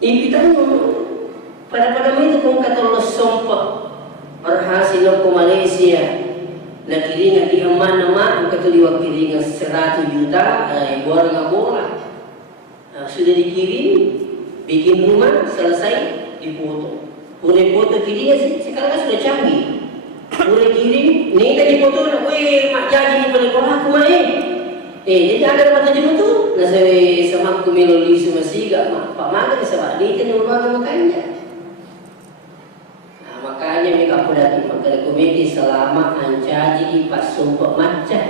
Impitan mo, pada itu kung katulog sompa, berhasil ke Malaysia, nakiringan di aman nama, katuliwag kiringan 100 juta, bola bola. Sudah dikirim, bikin rumah, selesai, difoto. Boleh foto kirimnya sekarang kan sudah canggih. Boleh kirim, nih tadi foto, weh mak jadi boleh kolah aku main. Jadi ada mata jenuh tu, nasa sama aku melodi semua siga, pak makan sama ni kan yang orang makannya. Nah makanya mereka pun datang makan komedi selama ancaji pas sumpah macam.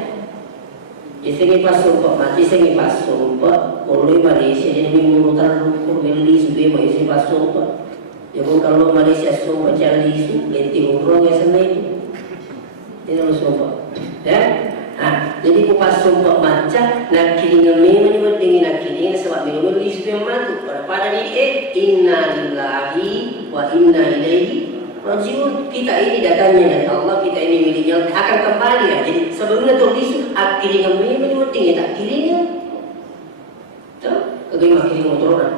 Jadi pas sumpah mati, saya pas sumpah, kalau Malaysia jadi mengurutan rukur melodi supaya masih pas sumpah. Jadi kalau Malaysia sumpah jadi isu, lenting urung ya sana itu. Ini harus sumpah, ya. Nah, jadi pas sumpah macam nak kiringan menyebut dengan nak kiringan sebab minum isu yang matu. Pada ini inna lillahi wa inna ilaihi rajiun. Kita ini datangnya dari Allah, kita ini miliknya akan kembali ya. Jadi sebelumnya tulis kiringan menyebut dengan tak kiringan. Tahu? Bagaimana kiringan motoran?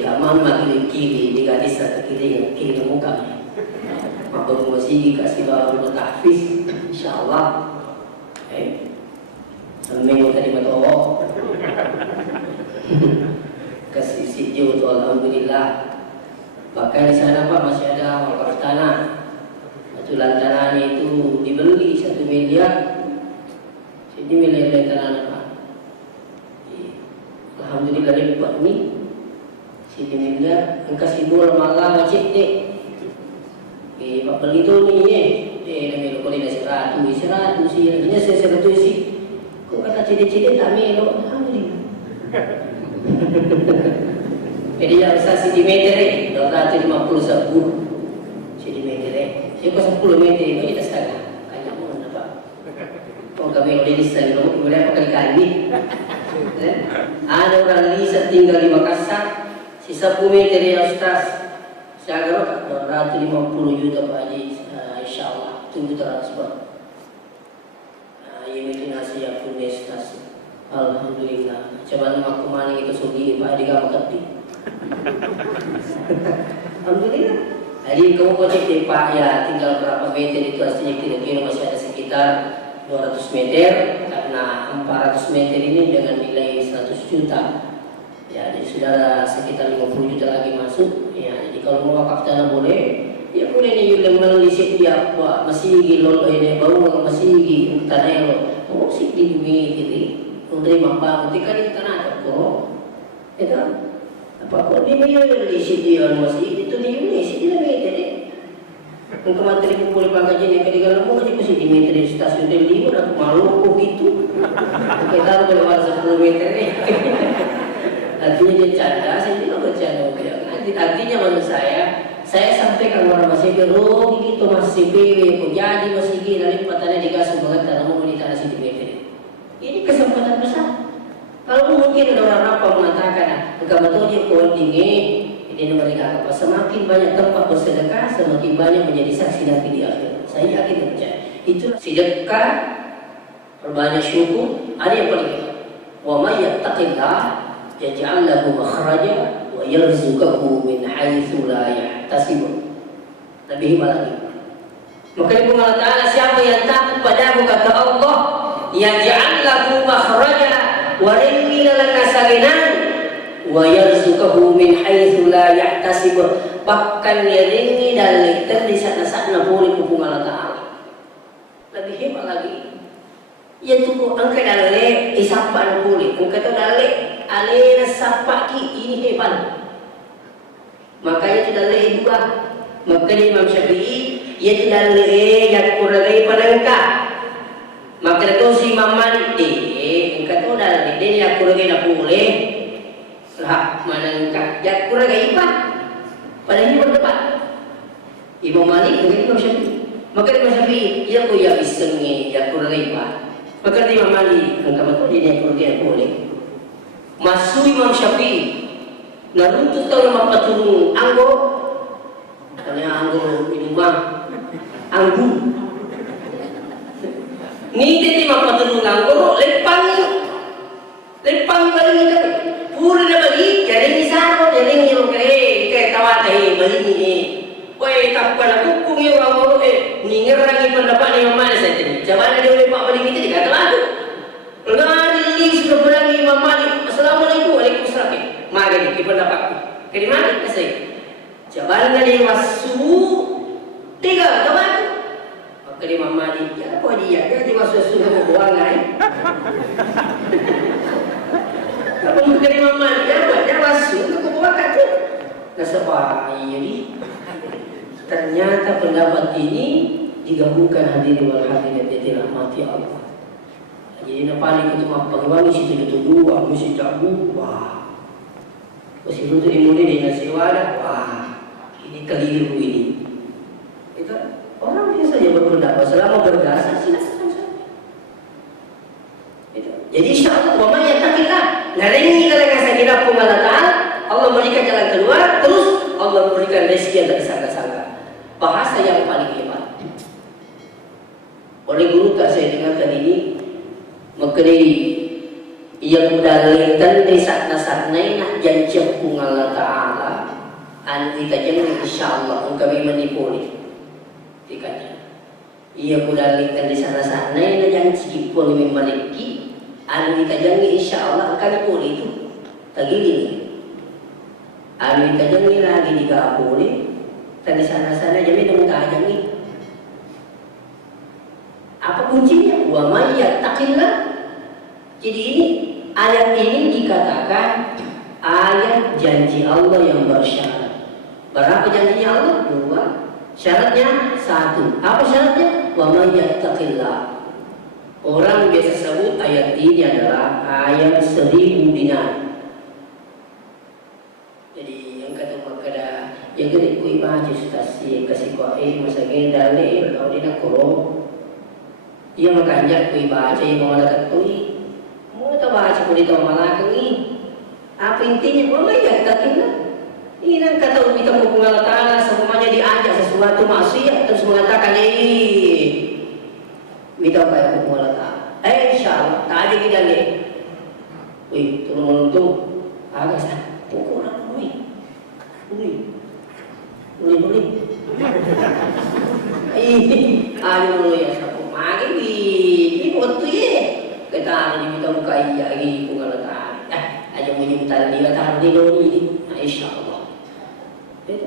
Kamar makin kiri di gadis atau kiri muka. Maka masih kasih baru tahfiz, insyaallah. Sambil tadi betul. Kasih sijil tu alhamdulillah. Bahkan di sana Pak masih ada wakaf tanah. Betulan tanahnya itu dibeli 1 miliar. Jadi miliar tanah Pak. Alhamdulillah dapat ni. Sini miliar, engkau sibuk malam macet dek. Pak beli tu ni nama lu boleh nasi ratu sih, ini saya sih. Kau kata cedek tak melo, alhamdulillah. Jadi yang besar sentimeter 250 sepuluh sentimeter. Siapa 10 meter itu kita setengah. Kayak mana Pak? Kau kami udah di sana, boleh apa kali. Ada orang Lisa tinggal di Makassar. Sisa 10 meter ya Ustaz. Saya agak 250 juta Pak Haji, insyaAllah tunggu transfer. Ini nasi yang pun destinasi. Alhamdulillah. Coba nama kemana itu sugi Pak Haji kamu kerti. Alhamdulillah. Jadi kamu kau cek Pak ya tinggal berapa meter itu aslinya kira-kira masih ada sekitar 200 meter karena 400 meter ini dengan nilai 100 juta. Ya, jadi sudah sekitar 50 juta lagi masuk. Ya, jadi kalau mau wakaf tanah boleh, ya boleh nih lembaga lisik dia buat masih gilo ini baru masih gilo tanah yang lo, sih di bumi gitu, menerima bang, ketika di tanah ada kok, itu apa kok dia bayar lisik dia masih itu di bumi sih dia jadi. Untuk materi kumpul pangkaji yang kedua mau kerja masih di meter di stasiun Delhi udah malu kok gitu, kita udah lewat 10 meter nih. Artinya dia canda, saya juga bercanda. Artinya menurut saya sampaikan orang masih gerung gitu masih PW, jadi masih gila, nanti patahnya dikasih banget tanah mau di tanah sentimeter. Ini kesempatan besar. Kalau mungkin ada orang apa mengatakan, enggak betul dia dingin, ini mereka apa? Semakin banyak tempat bersedekah, semakin banyak menjadi saksi nanti di akhir. Saya yakin percaya. Itulah sedekah, berbanyak syukur. Ada yang paling wa may yattaqillah yaj'al lahu makhraja wa yarzuqhu min haitsu la yahtasib. Lebih hebat lagi. Maka Ibu Allah Ta'ala siapa yang takut padamu kata Allah yaj'al lahu makhraja wa rinni lana salinan wa yarzuqhu min haitsu la yahtasib. Bahkan dia ringi dan letter di sana-sana boleh Ibu Allah Ta'ala. Lebih hebat lagi. Ya tunggu angkat dalek isapan boleh. Angkat dalek alena sapaki ini hebat. Makanya itu dalek dua. Maka Imam Syafi'i ia tidak dalek yang kurang panangka. Maka itu si Imam Malik angkat dalek dia yang kurang nak boleh. Lah manangka yang kurang ipa. Padahal ini berdebat. Imam Malik dengan Imam Syafi'i. Maka Imam Syafi'i ia ko ya bisengi yang kurang ipa. Maka Imam Malik angkat betul dia yang kurang boleh. Masuk Imam Syafi'i naruntut tahu nama patulung anggo katanya anggo minuman anggur ni dia mapatulung anggo lepan Kiriman kasi. Jaban na ni wasu tiga teman. Kali mama dia apa dia masuk suruh buang kan. Apa kali mama dia masuk ke buang kan tu. Nasaba ini ternyata pendapat ini digabungkan hadirin wal hadirat yang dirahmati Allah. Jadi nak paling itu mah pengawal situ itu dua, mesti jago. Wah. Mesti itu dimulai dengan siwada. Wah. Ini keliru ini. Itu orang biasa saja berpendapat selama berdasar silakan saja. Itu. Jadi insyaallah wa man yattaqillah. Narengi kalau sakina pengalaman Allah berikan jalan keluar, terus Allah berikan rezeki yang tak disangka-sangka. Bahasa yang paling hebat. Oleh guru tak saya dengarkan ini, mengenai yang mudahkan desat-nasatnai nak janji Allah Ta'ala, anu kita jangan insyaAllah kami menipuli. Dikanya, ia mudahkan desat-nasatnai nak janji pun memiliki, anu kita jangan insyaAllah kami puli itu. Tadi ini, anu kita jangan lagi digapuli, tadi sana-sana jadi teman tajam ini. Apa kuncinya? Wa may yattaqillah. Jadi ini ayat ini dikatakan ayat janji Allah yang bersyarat. Berapa janjinya Allah? 2. Syaratnya 1. Apa syaratnya? Wa may yattaqillah. Orang biasa sebut ayat ini adalah ayat 1000 dinar. Jadi yang kata makada yang gede kui baca stasi kasih kau masa gendal ni kalau dia nak korong. Ia makanjak kui baca yang mengalakan kui. Mau tak baca pun dia mengalakan ni. Apa intinya? Wala yattaqillah. Ini kan kata kita mau pengalaman semuanya diajak sesuatu maksiat terus mengatakan kita kayak pengalaman. Insyaallah tak ada kita ni. Wih, turun untuk agak sah. Pukul orang ni. Boleh. Aduh ya sapu. Magi ini waktu ye. Kita ni kita buka iya lagi pengalaman. Aja bunyi tadi kata di ini. Insyaallah.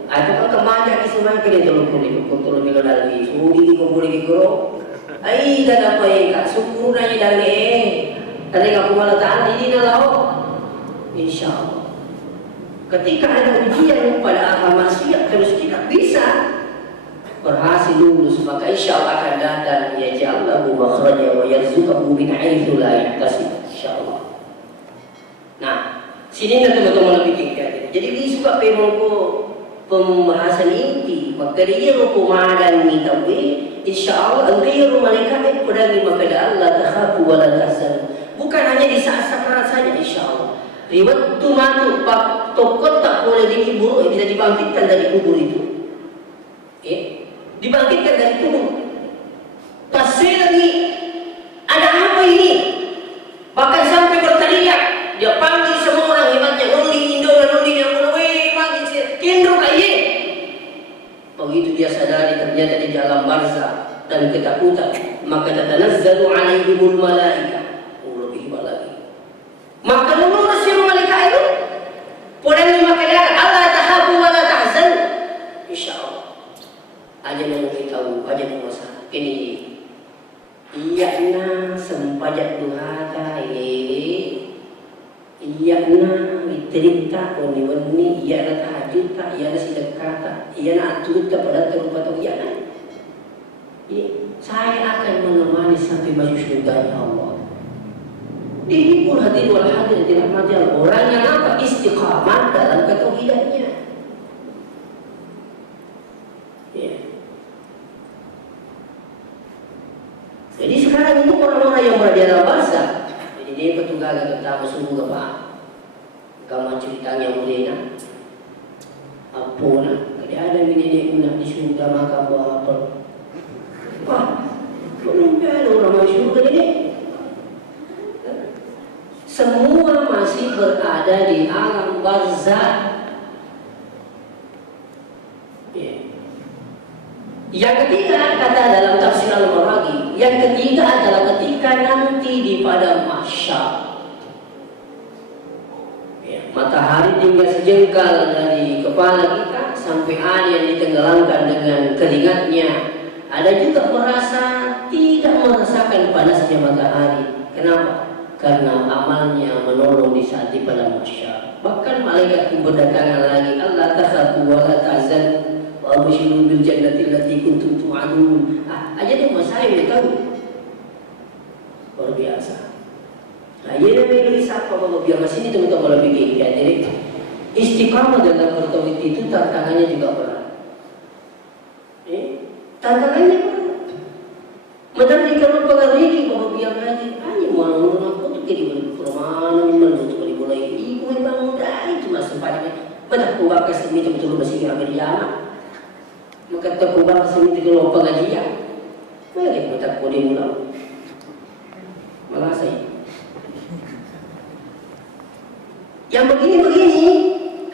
Ada kan kemana ki semua kene tolong milo lagi. Suri ko boleh kiro. Ai dah apa ya kak syukur aja dari. Tadi aku malah tahan ini dah lau. Insyaallah. Ketika ada ujian pada agama maksiat terus kita bisa berhasil lulus, maka insyaallah akan datang ya ja'allahu makhraja wa yarzuqahu min haitsu la yahtasib insyaallah. Nah, sini teman-teman lebih tinggi. Jadi ini suka pemongko pembahasan inti, maka dia rukumadan ni tawi insyaallah engkau malaikat pedagi maka Allah takhafu wa la tahzan. Bukan hanya di saat sakarat saja insyaallah. Riwayat tu matu pak tokot tak boleh dikubur, bisa dibangkitkan dari kubur itu. Dibangkitkan dari kubur. Pasti lagi ada apa ini? Bahkan sampai berteriak, dia panggil semua orang hebatnya, nundi Indo dan nundi yang mulai panggil Kendro kaye. Begitu dia sadari ternyata di dalam barzah dan ketakutan, maka tatanazzalu alaihimul malaika. Lebih hebat lagi. Maka menurut si malaikat itu, podang maka dia Allah tahabu wa la tahzan. Insyaallah. Aja yang kita tahu, aja yang masa ini iyana sempajak duhata iyana diterita wani iyana tahajud tak iyana sedekah tak iyana atur tak pada terlupa tak iyana saya akan menemani sampai masuk surga ya Allah. Dihibur hadirin wal hadirat dirahmati Allah. Orang yang apa istiqamah dalam ketauhidannya. Jadi sekarang ini orang-orang yang berada dalam barzah. Jadi dia petunggalan pertama sungguh apa? Kamu ceritanya mulai apa nak? Kalau ada bini nak di surga maka apa? Wah, belum ada orang masuk surga ni. Semua masih berada di alam barzah. Yang ketiga kata dalam tafsir Al-Maraghi, yang ketiga adalah ketika nanti di padang mahsyar. Matahari tinggal sejengkal dari kepala kita, sampai ada yang ditenggelamkan dengan keringatnya. Ada juga merasa tidak merasakan panasnya matahari. Kenapa? Karena amalnya menolong di saat di padang mahsyar. Bahkan malaikat pun berdatangan lagi. Allah takhafu wa la tahzanu wa abshiru bil jannati allati kuntum tu'adun. Aja tuh masalah yang tahu. Luar biasa. Nah, ini memang siapa kalau biar masih ini teman-teman lebih gini ya. Jadi istiqamah dalam bertauhid itu tantangannya juga berat. Tantangannya berat. Macam di kalau pengaruhi kalau biar ngaji, hanya mau aku tuh jadi permana ni menurut kalau mulai ibu memang mudah itu masih sempatnya. Betul kubah kasih itu betul masih kira berjamaah. Maka tak kubah kasih itu kalau pengajian, boleh kita kode mula. Malah saya. Yang begini-begini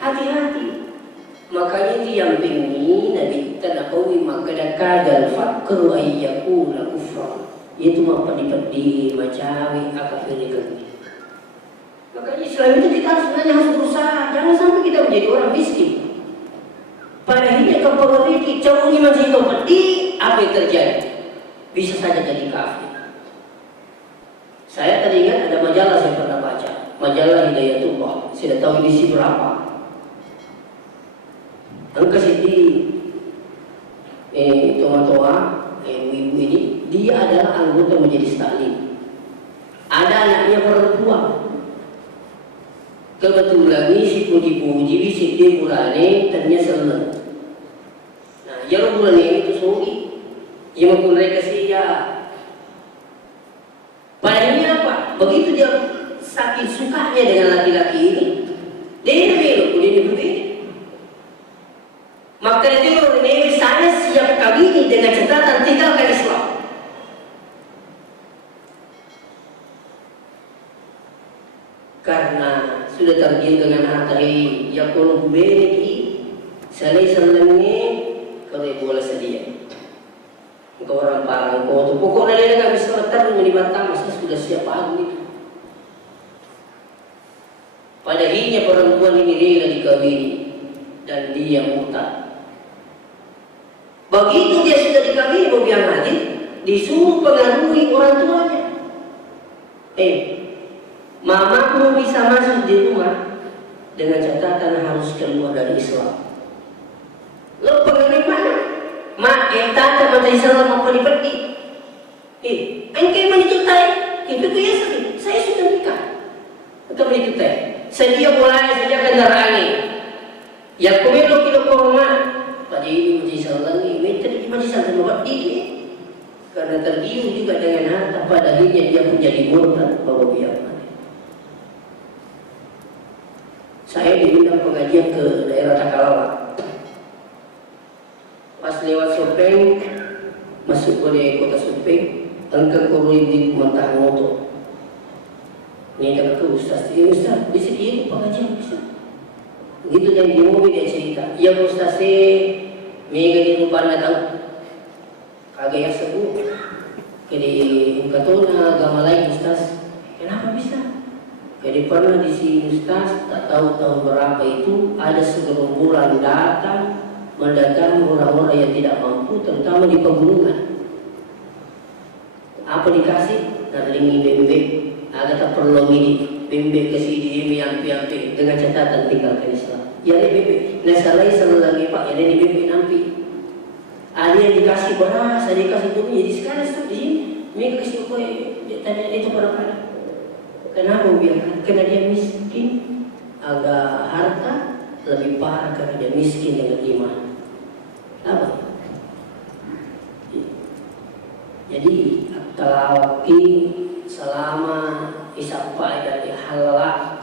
hati-hati. Makanya itu yang begini Nabi Tanabawi maka kadal fakru ayyakuna kufra. Itu apa dipedi macawi akafirkan. Makanya Islam itu kita sebenarnya harus berusaha. Jangan sampai kita menjadi orang miskin. Pada akhirnya kalau kita jauhnya masih itu pedi, apa yang terjadi? Bisa saja jadi kafir. Saya tadi ingat ada majalah saya pernah baca. Majalah Hidayatullah. Saya tahu edisi berapa. Angka sini tua-tua ibu ini dia adalah anggota majelis taklim. Ada anaknya perempuan. Kebetulan ini si puji-puji si dia bulane ternyata senang. Nah, yang bulane itu sugi. Yang mereka kasih ya. Padahal apa? Begitu dia saking sukanya dengan laki-laki ini, dia belok, dia begini. Maka itu ini saya siap kawin dengan catatan tinggalkan Islam. Karena sudah terbiasa dengan hati yang kalau beri selai selengnya kalau boleh sedia. Engkau orang parang kau tu pokoknya dia tak bisa letak melibatkan masa sudah siap aku itu. Pada akhirnya perempuan ini rela dikawini dan dia murtad. Begitu dia sudah dikawini Bobiang Haji, disuruh pengaruhi orang tuanya. Mamamu bisa masuk di rumah dengan catatan harus keluar dari Islam. Lo pengaruhi mana? Mak, tata mata Islam apa dipeti? Engkau menitutai, itu ya saya sudah nikah. Atau menitutai, sedia mulai sejak kendaraan ini. Yang kumelo kilo korma. Pada ini majlis Allah ini, minta di majlis Allah membuat ini. Karena tergiur juga dengan harta, pada akhirnya dia pun jadi murtad bahwa biar. Saya diundang pengajian ke daerah Takalawa. Pas lewat Sopeng, masuk ke kota Sopeng, angkat korui mentah motor. Ini tak ke Ustaz, Ustaz, di sini pengajian bisa. Begitu dan di mobil dia cerita, ya Ustaz mega di lupa tahu kagak yang sebut jadi katona agama lain Ustaz, kenapa bisa? Jadi pernah di sini Ustaz tak tahu tahun berapa itu ada segerombolan datang mendatangi orang-orang yang tidak mampu terutama di pegunungan. Apa dikasih? Naringi bebek agak tak perlu ini bebek kasih di yang piampe dengan catatan tinggalkan Islam. Ya bebek, nasalai selalu lagi Pak, ya di bebek nanti. Ada yang dikasih beras, ada yang dikasih bumi. Jadi sekarang di sini, mereka kasih kue, tanya itu berapa? Kenapa biar? Karena dia miskin, agak harta lebih parah karena dia miskin dengan iman. Apa? Jadi talawaki selama isapai dari halal.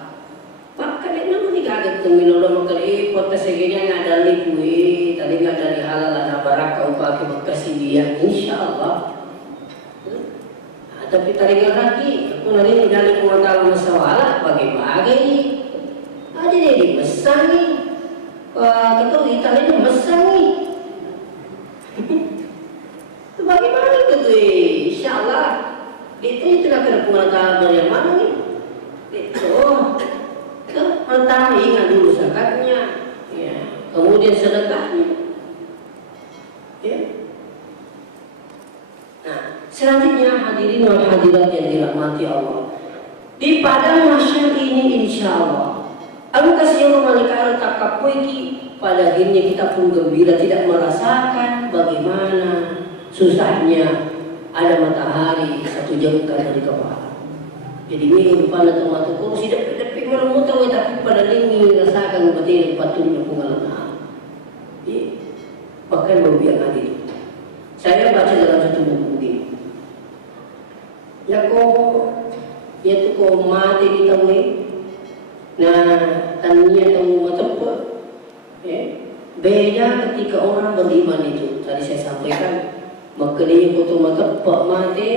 Maka dia namun dikaget tuminolong maka kota segini ada likui tadi nggak dari halal ada barakah upaki makasih dia insyaallah. Tapi taringan lagi aku nanti dari pengetahuan masalah bagi-bagi. Ada dia dipesan nih. Kita Italia ini pesan nih. Bagaimana itu tuh? Insyaallah itu tidak kena pengetahuan yang mana nih? Itu pertama ingat dulu zakatnya, ya. kemudian sedekahnya. Ya. Nah, selanjutnya hadirin wal hadirat yang dirahmati Allah. Di padang mahsyar ini insya Allah aku kasih malaikat takapuiki, pada akhirnya kita pun gembira, tidak merasakan bagaimana susahnya ada matahari 1 jengkal dari kepala. Jadi minggu depan atau mata kursi dapat meremutan, tapi pada lini rasakan betul patutnya pengalaman. Bahkan berbiak hati. Saya baca dalam satu buku ini. Ya kok mati ditemui. Nah, tanya tahu apa? Beda ketika orang beriman itu. Tadi saya sampaikan, maka dia foto mata pak mati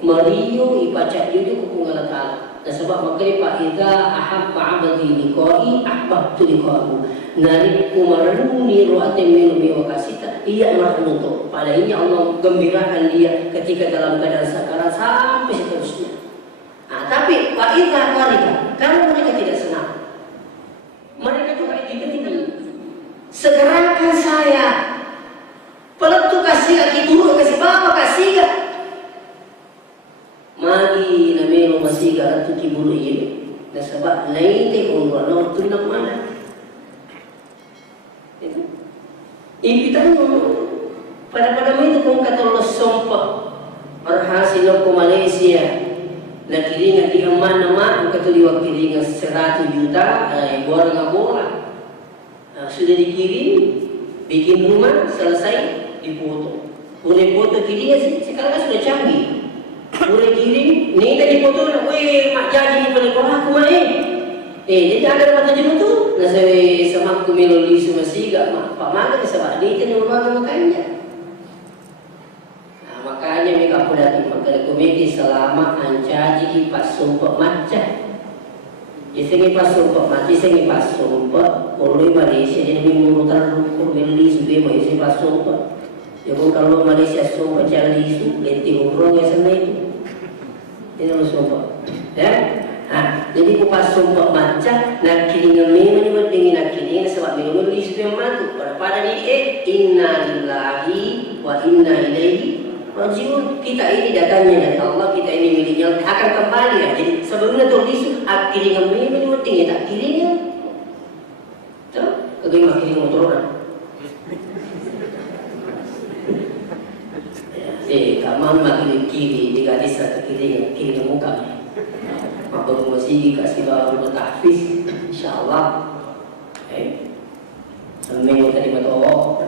Mario ipacak dia ke pengala ta'ala. Dan sebab maka dia pak idza ahabba 'abdi liqa'i ahbabtu liqa'ahu. Narik kumaruni ru'atin minumi wa kasita ia mahnuto. Padanya Allah gembirakan dia ketika dalam keadaan sakarat sampai seterusnya. Nah, tapi pak idza qarika, kalau mereka tidak senang, mereka juga tidak segerakan saya peletu kasih kaki turun kasih bawah kasih gak magi namero masih gak tu kibulu ini dan sebab lain te orang tu nak mana itu impitan pada itu kung kata Allah sompa berhasil ke Malaysia na kiringan di aman nama kata liwat kiringan 100 juta bola sudah dikirim, bikin rumah selesai, dipoto. Boleh foto kirimnya sih, sekarang kan sudah canggih. Boleh kirim, ni tadi foto nak, weh mak jadi pada korang aku main. Jadi ada mata jenuh tu, nasa sama aku melodi semua siga, pak makan sebab ni kan orang makannya. Nah, makanya mereka aku datang makan komedi selama ancaji pas sumpah macam. Isengi pas sumpah mati, isengi pas sumpah. Kalau Malaysia jadi mengurutan rukur beli supaya mau isi pas sumpah. Ya kalau Malaysia sumpah cari isu, lenti umroh ya sana itu. Ini harus sumpah. Ya, jadi pas sumpah macam nak kiringan memang juga dengan nak kiringan sebab minum beli supaya matu. Pada ni inna lillahi wa inna ilaihi rajiun. Kita ini datangnya dari Allah, kita ini miliknya akan kembali ya. Jadi sebelumnya tu isu kiringan memang juga tinggi tak kiringan. Tahu? Bagaimana kiringan motor orang? Kamar makin kiri di gadis atau kiringan muka. Apa masih kasih bawa tahfiz, insyaallah. Sambil tadi betul.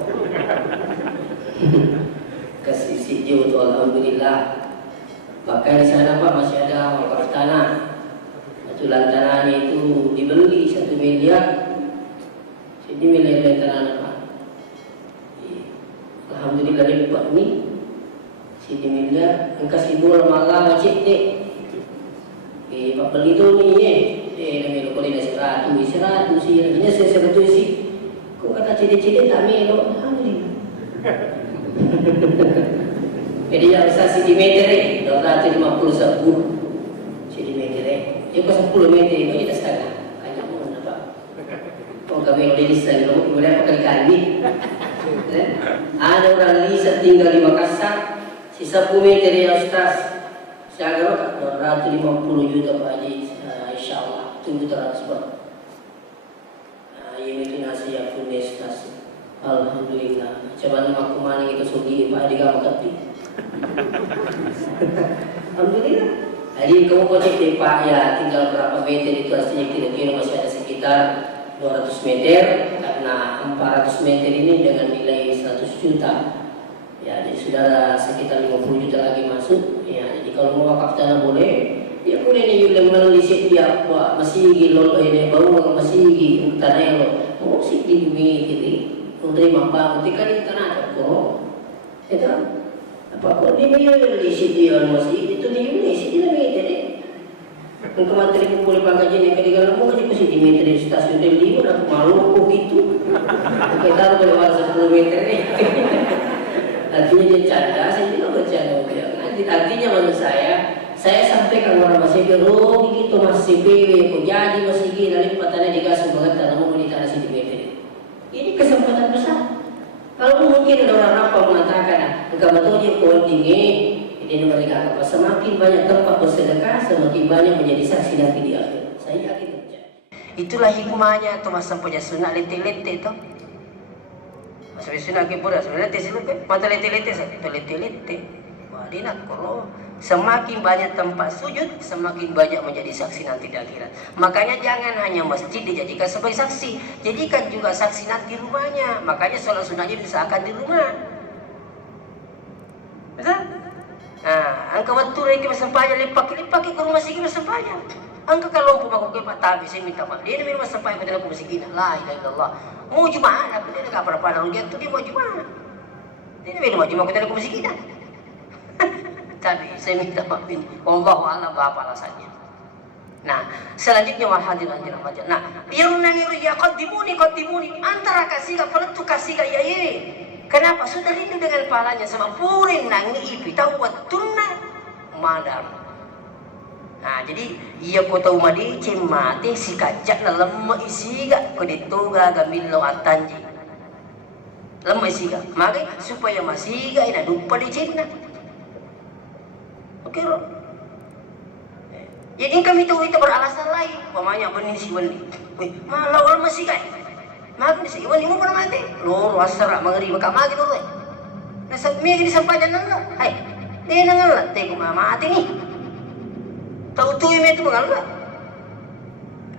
Kasih sijil tu alhamdulillah. Bahkan di sana Pak masih ada wakaf tanah. Betulan tanahnya itu dibeli 1 miliar. Jadi miliar tanah Pak. Alhamdulillah dapat ni. Sini miliar, angka 1.000 malah wajib dek. Pak beli tu ni namanya kalau dia 100 sih, artinya saya 100 sih. Kau kata cedek-cedek tak melo, alhamdulillah. Jadi yang besar sentimeter 250 sentimeter ya kau 10 meter itu kita setengah. Banyak pun apa? Kau kami udah desain, kamu kemudian apa kali? Ada orang Lisa tinggal di Makassar, sisa 10 meter ya Ustaz. Saya agak 250 juta Pak Haji, insyaAllah tunggu transfer. Ini itu nasi yang pun Ustaz. Alhamdulillah. Coba nama aku mana itu sugi Pak Haji kamu kati. Alhamdulillah. Jadi kamu kau cek Pak ya tinggal berapa meter itu aslinya kira-kira masih ada sekitar 200 meter karena 400 meter ini dengan nilai 100 juta. Ya, jadi sudah sekitar 50 juta lagi masuk. Ya, jadi kalau mau wakaf tanah boleh. Ya boleh nih lemah lisik dia apa masih gilol ini baru masih gil tanah yang lo mau sih di bumi gitu. Menerima bang, ketika di tanah ada kok. Itu apa kok dia lisik dia masih itu di bumi sih dia gitu. Untuk materi kumpul pangkajian yang kedua mau kerja posisi di meter di stasiun Delhi udah malu kok gitu. Kita harus lewat 10 meter nih. Artinya dia canda, saya juga bercanda. Artinya menurut saya sampaikan orang masih gerung gitu masih PW, kok jadi masih gila lipatannya dikasih banget karena mau di tanah sini meter. Ini kesempatan mungkin ada orang apa mengatakan, engkau betul dia kuat tinggi. Jadi mereka apa? Semakin banyak tempat bersedekah, semakin banyak menjadi saksi nanti di akhir. Saya yakin itu. Itulah hikmahnya tuh masa punya sunnah lete-lete itu. Masa sunnah kipura, sunnah lete siluke, mata lete-lete, lete-lete. Wah, dia nak kalau semakin banyak tempat sujud, semakin banyak menjadi saksi nanti di akhirat. Makanya jangan hanya masjid dijadikan sebagai saksi, jadikan juga saksi nanti rumahnya. Makanya sholat sunnahnya diusahakan di rumah. Betul? Nah, angka betul lagi bersampainya lipak ke rumah sini bersampainya. Angka kalau aku ke Pak Tabi saya minta maaf. Dia memang bersampainya kepada aku masih gina. La ilaha illallah. Mau jumaat aku dia enggak apa-apa lalu dia tuh dia mau jumaat. Dia memang jumaat kepada aku masih gina. Tapi saya minta maaf ini. Wallahu a'lam apa alasannya. Nah, selanjutnya hadirin macam. Nah, yang nangiru ya qaddimuni antara kasih ka paletu kasih ka yaye. Kenapa? Sudah rindu dengan pahalanya sama purin nangi ipi tahu tunna madam. Nah, jadi ia ko tahu madi cemate si kacak na lemma isiga ko dituga gamillo atanji. Lemma isiga. Maka supaya masiga ina dupa di cinna. Oke, Ro. Jadi kami itu beralasan lain, pamanya benih si beli. Malah wal masiga. Maka si iwan imu pernah mati. Loro asara mangeri maka magi loro. Nasa migi disampajan nang. Hai. Dia nangal te ko mati ni. Tahu tu itu mengalah.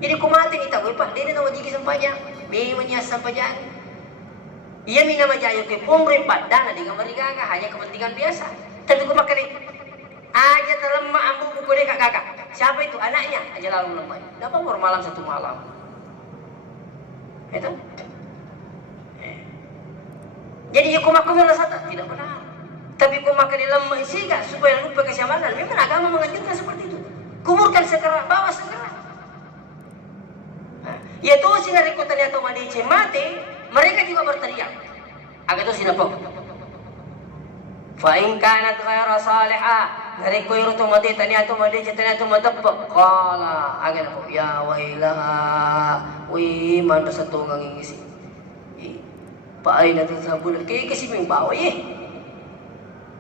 Jadi ko mati ni tahu pa. Dia na wajigi sampajan. Be manya sampajan. Ia mina majayo ke pomre padana dengan mereka hanya kepentingan biasa. Tapi ko makan aja terlemah ambu buku dia kakak. Siapa itu? Anaknya aja lalu lemah. Dapat malam satu malam. Itu. Jadi aku makan merasa tidak benar. Tapi aku makan di lemah isi gak supaya lupa kesyamanan. Memang agama menganjurkan seperti itu. Kuburkan segera, bawa segera. Nah, ya tuh sinari kota atau madice mati, mereka juga berteriak. Agak tuh sinapok. Fa in kanat ghaira salihah, dari ko yurto mati tani atau madice tani atau madapok. Qala agak po ya wailaha. Wih, mana satu orang ngisi. Paai na sabun kay kasi may baway eh.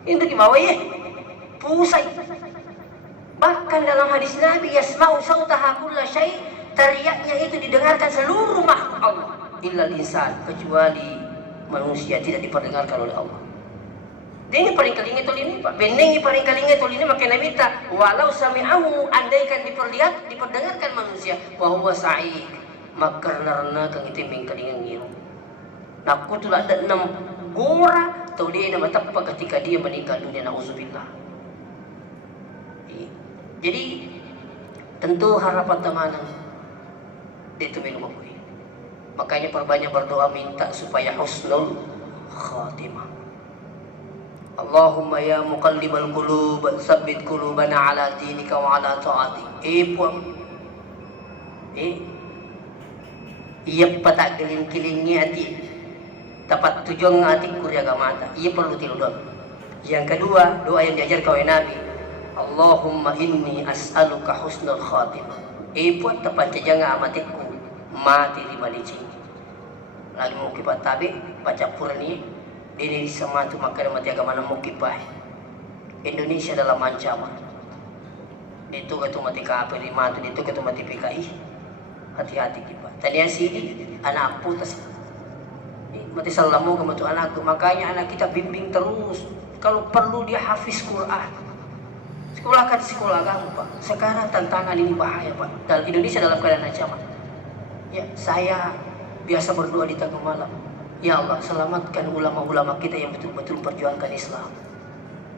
Hindi ki baway eh. Pusay. Bahkan dalam hadis Nabi yasma'u sautaha kulla syai, teriaknya itu didengarkan seluruh makhluk Allah illa lisan, kecuali manusia tidak diperdengarkan oleh Allah. Dia ini paling kalingit oleh ini Pak. Bening paling kalingit oleh ini makanya minta walau sami'ahu andaikan diperdengarkan manusia bahwa sa'ik maka karena kang itiming kalingin ngiru. Naku tu ada 6 gora atau dia nama tepat ketika dia meninggal dunia na'udzubillah. Jadi tentu harapan teman itu minum aku. Makanya perbanyak berdoa minta supaya husnul khatimah. Allahumma ya muqallibal qulub tsabbit qulubana ala dinika wa ala ta'atik. Puang. Ia patak keling-kelingnya hati. Dapat tujuan hati kuryaga mata. Ia perlu tilu doa. Yang kedua, doa yang diajarkan oleh Nabi. Allahumma inni as'aluka husnul khatimah. Puan tepat jangan amatiku mati di malicing. Lagi mau kipat tabi baca purni ini sama tu makan mati agama mau kipai. Indonesia dalam ancaman. Itu kata mati KP 5 itu kata mati PKI. Hati-hati kipat. Tadi sini anak putus. Mati salamu ke matu anakku. Makanya anak kita bimbing terus. Kalau perlu dia hafiz Quran. Sekolahkan sekolah agama Pak. Sekarang tantangan ini bahaya Pak. Dalam Indonesia dalam keadaan ancaman. Ya, saya biasa berdoa di tengah malam. Ya Allah, selamatkan ulama-ulama kita yang betul-betul perjuangkan Islam.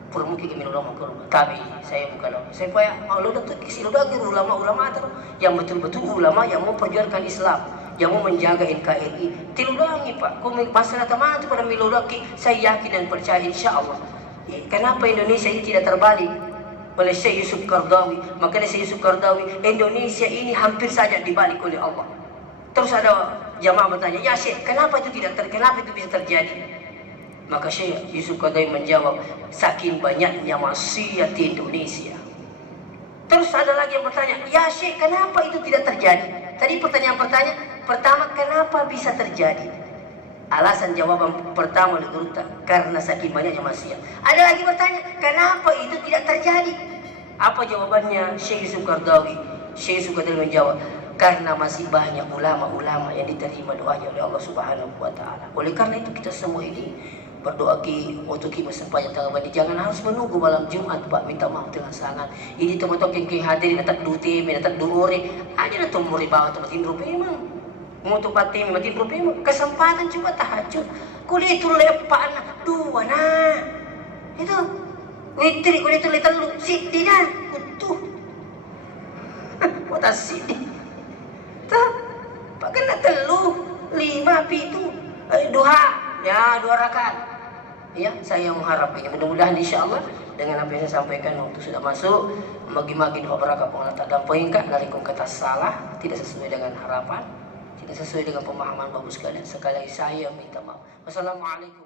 Permuki kami ulama kurma. Tapi saya bukan ulama. Saya payah Allah datuk kisi lagi ulama-ulama yang betul-betul ulama yang mau perjuangkan Islam, yang mau menjaga NKRI. Tilulangi Pak. Kau masalah teman itu pada milulaki, saya yakin dan percaya insya Allah. Kenapa Indonesia ini tidak terbalik oleh Syekh Yusuf Qaradawi? Makanya Syekh Yusuf Qaradawi, Indonesia ini hampir saja dibalik oleh Allah. Terus ada jamaah bertanya, ya Syekh, kenapa itu kenapa itu bisa terjadi? Maka Syekh Yusuf Qaradawi menjawab, saking banyaknya maksiat di Indonesia. Terus ada lagi yang bertanya, ya Syekh, kenapa itu tidak terjadi? Tadi pertanyaan pertama, kenapa bisa terjadi? Alasan jawaban pertama diurutkan karena saking banyaknya maksiat. Ada lagi bertanya, kenapa itu tidak terjadi? Apa jawabannya Syekh Yusuf Qaradawi? Syekh Yusuf Qaradawi menjawab, karena masih banyak ulama-ulama yang diterima doanya oleh Allah Subhanahu wa taala. Oleh karena itu kita semua ini berdoa untuk kita sepanjang tahun. Jangan harus menunggu malam Jumat Pak, minta maaf dengan sangat. Ini teman-teman yang hadirin datang dute, datang duore, aja datang muri bawa tempat rupa memang. Mau tempat tim, mati rupa kesempatan cuma tahajud. Kuliah itu lepas anak dua nah. Itu witri kuliah itu telu siti dah utuh. Kota siti. Tuh, pakena telu, 5 pitu, 2 ya 2 rakaat. Ya, saya mengharapkannya mudah-mudahan insyaallah dengan apa yang saya sampaikan waktu sudah masuk bagi-bagi doa berkah pengalat dan poinkan dari kata salah tidak sesuai dengan harapan, tidak sesuai dengan pemahaman bagus sekalian. Sekali lagi saya minta maaf. Wassalamualaikum.